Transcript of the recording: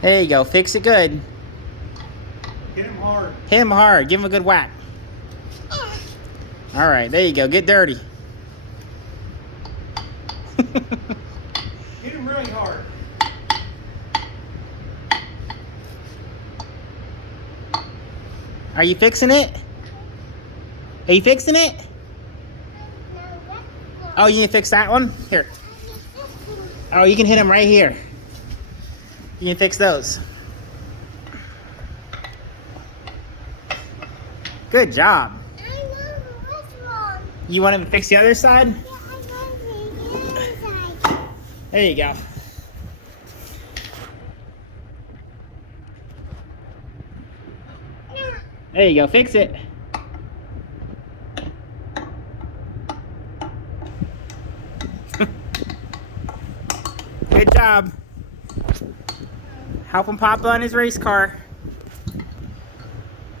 There you go. Fix it good. Hit him hard. Hit him hard. Give him a good whack. All right, there you go. Get dirty. Hit him really hard. Are you fixing it? Are you fixing it? Oh, you need to fix that one? Here. Oh, you can hit him right here. You can fix those. Good job. I know what's wrong. You want him to fix the other side? Yeah, I know the other side. There you go. There you go. Fix it. Good job. Help him Papa on his race car.